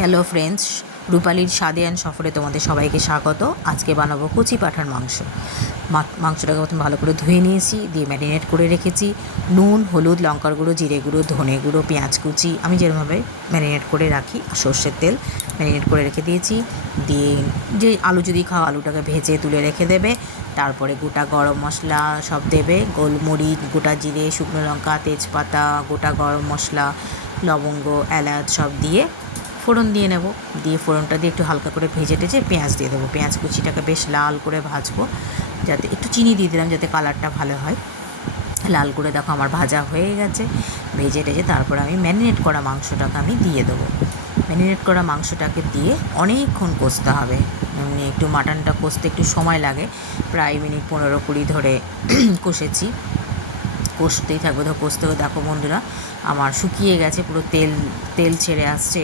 Hello friends, রূপালীর স্বাদে and সফরে তোমাদের সবাইকে স্বাগত। আজকে বানাবো কচি পাঁঠার মাংস। মাংসটাকে প্রথমে ভালো করে ধুয়ে নিয়েছি, দিয়ে ম্যারিনেট করে রেখেছি। নুন, হলুদ, লঙ্কার গুঁড়ো, জিরে গুঁড়ো, ধনে গুঁড়ো, পেঁয়াজ কুচি, আমি যেরকমভাবে ম্যারিনেট করে রাখি, আর সর্ষের তেল ম্যারিনেট করে রেখে দিয়েছি। দিয়ে যে আলু যদি খাও আলুটাকে ভেজে তুলে রেখে দেবে। তারপরে গোটা গরম মশলা সব দেবে, গোলমরিচ, গোটা জিরে, শুকনো লঙ্কা, তেজপাতা, গোটা গরম মশলা, লবঙ্গ, এলাচ সব দিয়ে ফোড়ন দিয়ে নেব। দিয়ে ফোড়নটা দিয়ে একটু হালকা করে ভেজে টেজে পেঁয়াজ দিয়ে দেবো। পেঁয়াজ কুচিটাকে বেশ লাল করে ভাজবো, যাতে একটু চিনি দিয়ে দিলাম যাতে কালারটা ভালো হয়। লাল করে দেখো আমার ভাজা হয়ে গেছে। ভেজে টেজে তারপর আমি ম্যারিনেট করা মাংসটাকে আমি দিয়ে দেবো। ম্যারিনেট করা মাংসটাকে দিয়ে অনেকক্ষণ কষতে হবে। একটু মাটনটা কষতে একটু সময় লাগে, প্রায় মিনিট 15-20 ধরে কষেছি। কষতেই থাকবে, ধরো কষতেও দেখো বন্ধুরা আমার শুকিয়ে গেছে, পুরো তেল তেল ছেড়ে আসছে।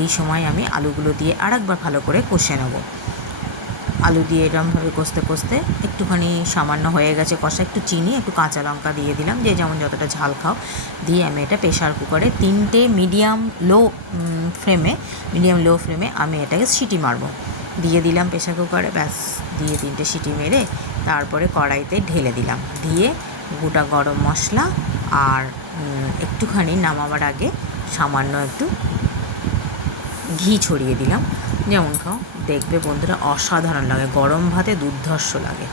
এই সময় আমি আলুগুলো দিয়ে আরেকবার ভালো করে কষে নেব। আলু দিয়ে এরকমভাবে কষতে কষতে একটুখানি সামান্য হয়ে গেছে কষা, একটু চিনি, একটু কাঁচা লঙ্কা দিয়ে দিলাম, যে যেমন যতটা ঝাল খাও। দিয়ে আমি এটা প্রেশার কুকারে 3টে মিডিয়াম লো ফ্লেমে আমি এটাকে সিটি মারবো। দিয়ে দিলাম প্রেশার কুকারে, ব্যাস। দিয়ে 3টে সিটি মেরে তারপরে কড়াইতে ঢেলে দিলাম। দিয়ে গোটা গরম মশলা আর একটুখানি নামাবার আগে সামান্য একটু ঘি ছড়িয়ে দিলাম। যেমন খাও, দেখবে বন্ধুরা অসাধারণ লাগে, গরম ভাতে দুর্ধর্ষ লাগে।